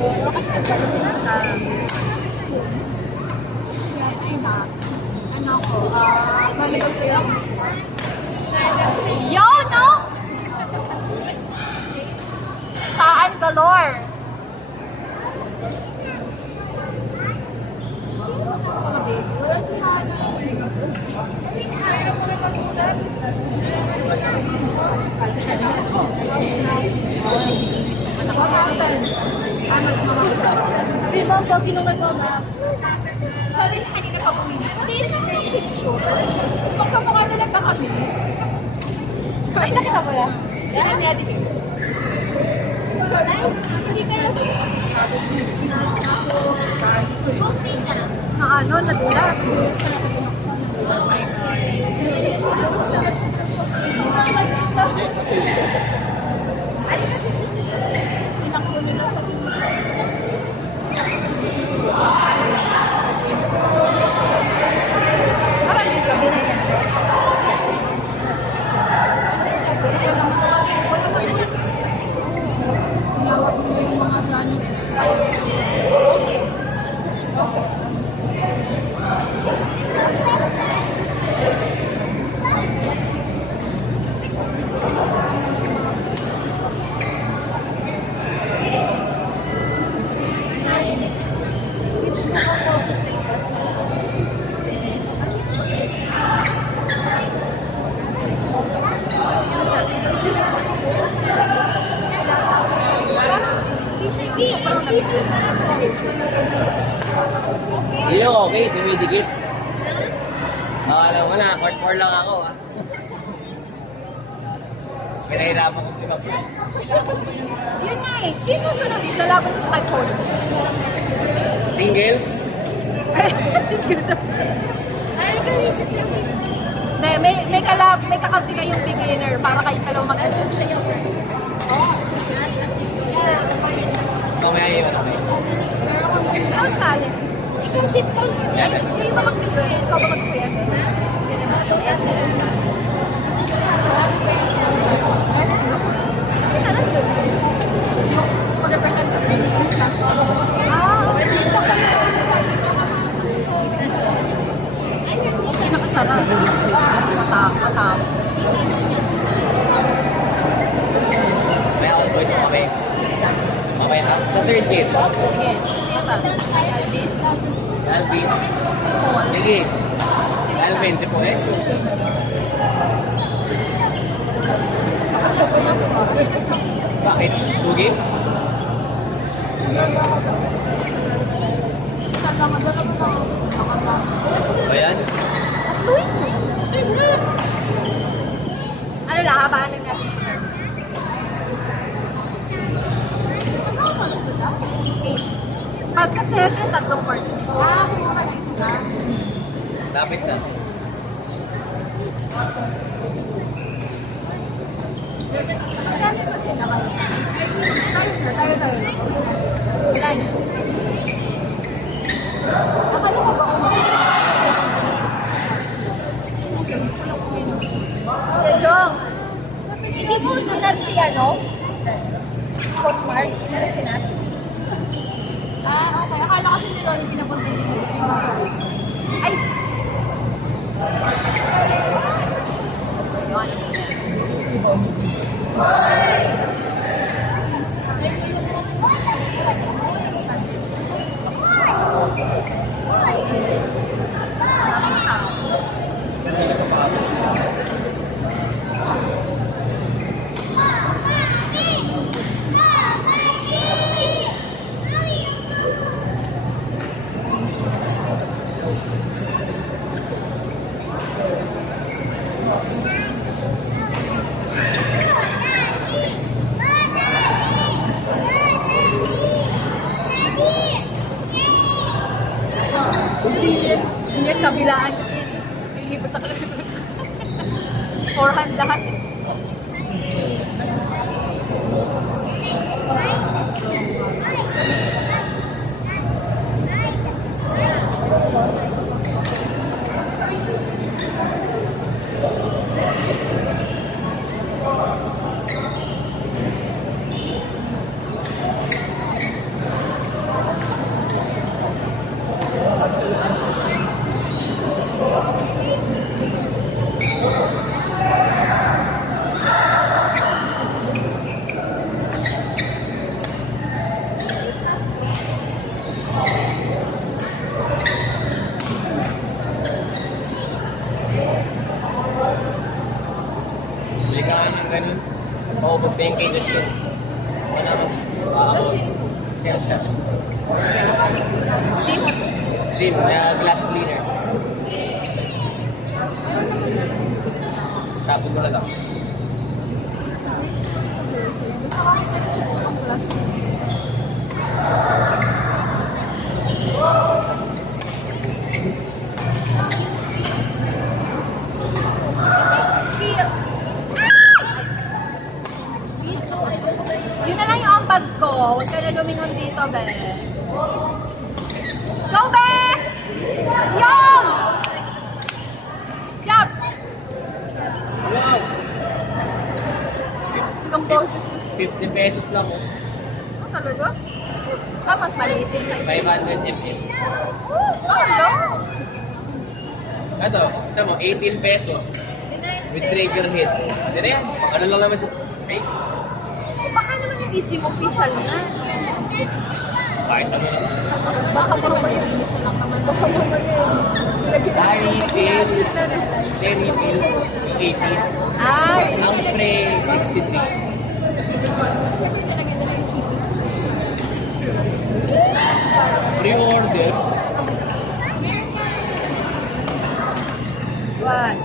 Kasi nagkakasin ka. Ano ko, volleyball player. Yo, no? Saan galore? Mga baby. Wala si Hana. Di ba pag ginungan mo ba? Sabi na kanina pag uminom. Hindi na naman yung picture. Magkamukha talaga kami. Ay, nakita mo yan? Sila ni Ate Kate. Hindi kayo. Ghosting na. Na ano, nadulas. Oh my God. Ay, kasi tinakbo nila sa Pilipinas. Parang yung gabi na yan. Tinawag nila yung mga Johnny. Hindi ako okay, dumidikit. Alam mo na, court 4 lang ako ha. Sinahirapan ko iba po. Yun nga eh. Sino sunod? Lalaban ko siya kay Paul. Singles? Sige sa... Ay, kaisip niya. Hindi, may kakampi kayong beginner para kayo talagang mag-adjust sa'yo. So, may ayaw na. Ikaw, Sales. Ikaw, sit down. Ayun, kayo ba mag-kuya? Ikaw ba mag-kuya? Hindi naman. Lagi ko yung Kasi na nandun. mag-represent ko sa business class. Okay. Dito ka na. Okay, nakasara. Matap. May ako boys kami. Mamaya na. Sa third game. Sige. Sino ba? Alvin? Alvin. Si Paul? Sige. Sino isa? Alvin, si Poet. Bakit? 2 games? Ba yan? Ano lang, habaan lang natin yung term. Pagka 7, tatlong parts nito. Lapit na. Tayo. Ilan? Akala ko ba kung Jong, hindi mo chinat si ano? Coach Mark, hindi mo chinat? okay. Akala kasi ni Ronnie pinapunta yung mga Ay! So, yun. Hindi, kabilaan kasi yun eh. Nilibot sa kabilaan. Forehand lahat eh. Zim, glass cleaner. Sabon mo na lang. Gusto ko yung nag-share ng class. Feel. Yun na lang yung ambag ko. Huwag ka na lumingon dito, be. Go, be! Yung! Jump! Wow! Yung boses. 50 pesos lang oh. Oh, talaga? Ah, mas maliit yung size. 500 ml. Ano? Ito, isa mo, 18 pesos. With trigger hit. Hindi na yan. Ano lang naman sa... Ay, Baka naman hindi SIM official na. kahit ano lang. Baka naman nilinis na lang naman. Baka naman Dairy Fill. Dairy Fill. 18. Ay! Ang spray, 63. Pre-order. Swan.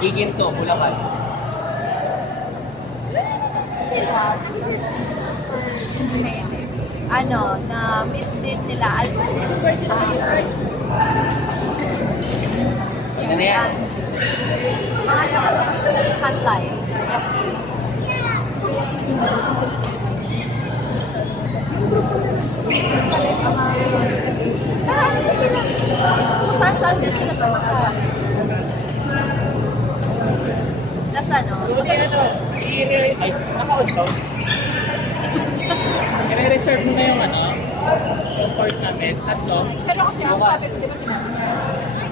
Giginto, Bulacan. Ano, na meet din nila. Ano yan? Mga sunlight. FA. Yung grupo na nag-collect ang mga FAC. Marami na sila. Saan din sila sumasama. Tapos ano? Ay, naka-on to. I-reserve mo na yung ano, yung court namin, tatlo. Pero kasi ang sabi ko, di ba sinabi niya?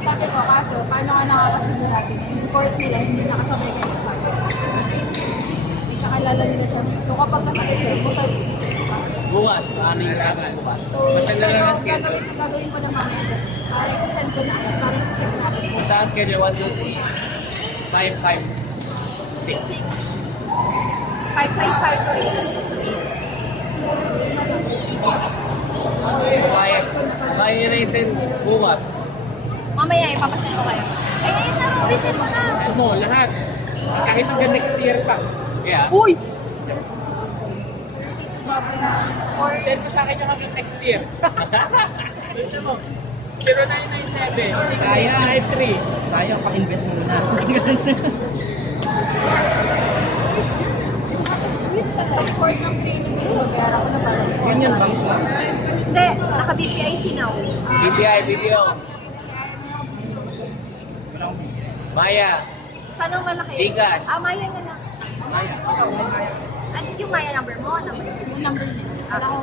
Sabi ko, kaso, paano nga nakakasigurado na yung court nila hindi nakasabay kayo sa sabi? May kakilala nila siya. So kapag nasakit sila, bukod. Bukas, ano yung laban bukas? So, Basta lang pero ang schedule. gagawin ko na mamaya. Para i-send ko na agad, para i-check natin po. Sa schedule 1, 2, 3, 5, 5, 6. 5.5 to 8 to 6 to 8. Kaya, kaya nyo na i-send bukas. Mamaya ipapasend ko kayo. Ay, ayun na, visit mo na. Ano mo, lahat. Kahit hanggang next year pa. Yeah. Uy! Dito babayaran. Or, Send mo sa akin yung hanggang next year. Gusto mo, 0997 6853. Kaya pang-invest mo na. court ng training ko, babayaran ko na para. Ganyan bang sa Hindi, naka-BPIC na. BPI video? Maya, Saan ang malaki? Gcash. Ah, Maya na lang. Ano yung Maya number mo? Number Yung number niya. Wala ko.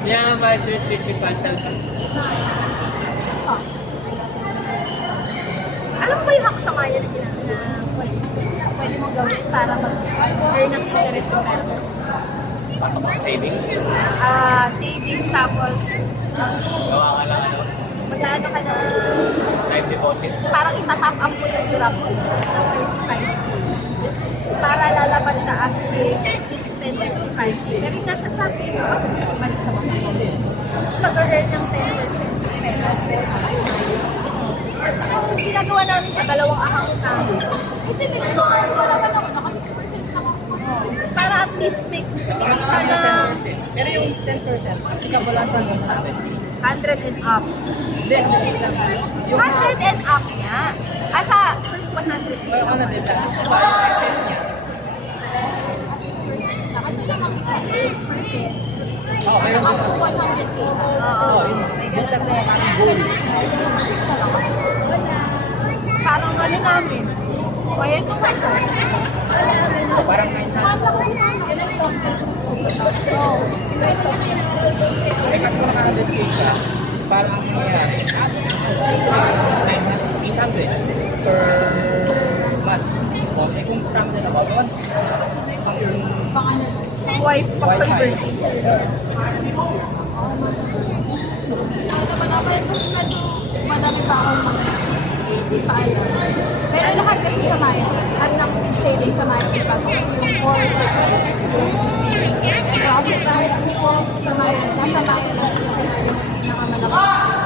siya nga ba search yung Samsung? Ah, Alam mo ba yung hack sa Maya na ginagawa na pwede mong gawin para mag-earn ng interest yung pera mo? Pasok ang savings. Savings tapos Gawa ka lang ano, mag-ano ka na time deposit. parang itatap up mo yung drop mo ng 35K. Para lalabas siya as if you spend 35K. Pero yung nasa trap mo, bakit siya ibalik sa mga Tapos mag-earn ng 10 cents peso. So, ginagawa namin siya, dalawang account namin. ito na yung wala naman ako. Naka 6% lang ako. Para at least make siya ng Pero yung 10%, applicable lang sa atin. 100 and up. Hindi, yung 100 and up niya. Sa first 100K. ano din lang, access niya. Ano lang ang isa? 8%. Oo, Up meron to din. 100K. Oo, may ganun din. 6% na lang ako. Parang ano namin. Kaya ito ka ito. Parang minsan, Oo. eh kasi kung naka-100K ka, parang ang nangyayari, 800 per month. Okay, kung from din about once, Pang ano. Wife converting. Madami pa akong mga hindi pa alam. Pero lahat kasi sa Maya, at ng savings sa Maya, yung 4, profit tayo. Sa Maya, nasa Maya lang sila yung pinakamalaki.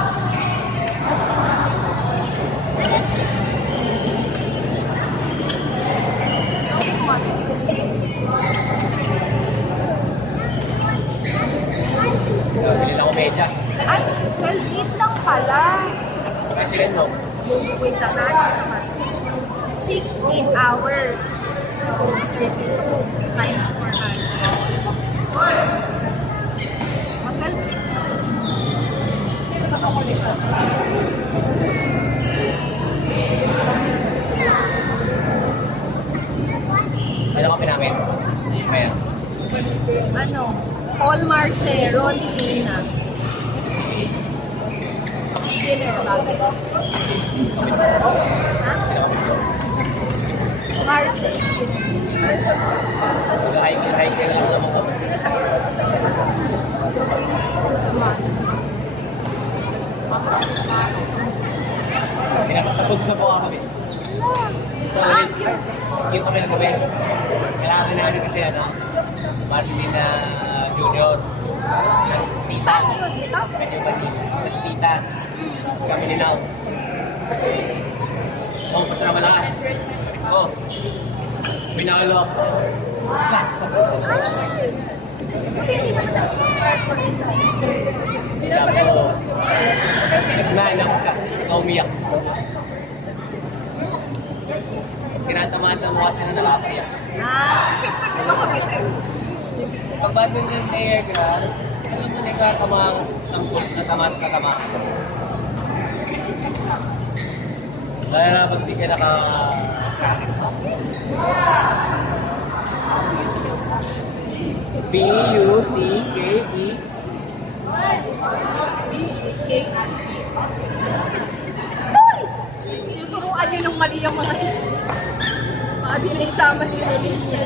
Bili na ako medyas. Ay, 12.8 lang pala. Kasi rin mo. Wait lang naman. 6-8 hours. So, 32 times 400. Mag-12.8 na. Ano kami namin? Kaya. Ano? Paul Marce, Ronnie Zena. Dinner bagay. Ha? Marce. Hiking lang naman kami. Pinakasabog sa buka kami. So, yung kami ng gabi. Kailangan namin kasi Marcelina Junior. Mas tita. Saan yun? Dito? Medyo mali. Mas tita. Mas kami ninaw. Oh, basta naman lakas. Oh. Pinakalo. Sabog. Kasi hindi naman nag-start sa isa. Sabi ko, nagnanak ka. Umiyak. Kinatamaan sa mukha sila nakapayak. Siyempre, masakit eh. Kapag doon yung diagram, alam mo na katamaan sampot na tamaan. Dahil na pag di ka P-U-C-K-E Tinuturuan nyo ng mali ang mga di na isama niyo yung release niya.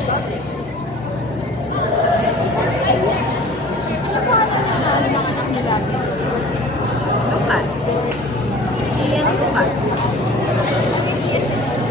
Ano po ano naman ng anak nila? Lucas. Gian Lucas. Nag-GS na siya.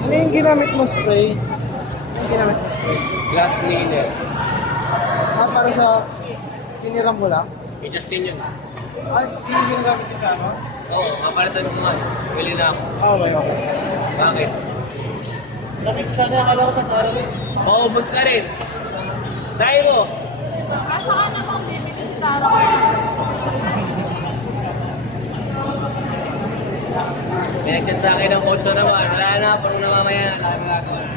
Ano yung ginamit mo spray? Ano yung ginamit mo spray? glass cleaner. Para sa hiniram mo lang? May Justin yun. Ay, yung ginagamit ko sa ano? Oo, mapalitan ko naman. Bili na ako. Okay, okay. Bakit? Lapit sana yung kala ko sa Carolyn. Maubos na rin. Dahil mo. Kaso ka namang bibili si Tara ko lang. May nag-chat sa akin ng coach na naman. Wala na, puro na mamaya. Wala na gagawin.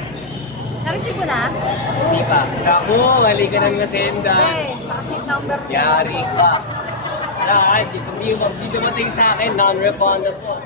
Na-receive mo na? Hindi pa. Kaku, mali ka nang nasenda. Naka-seat number 2. Yari ka. Wala, hindi dumating sa akin. Non-refundable.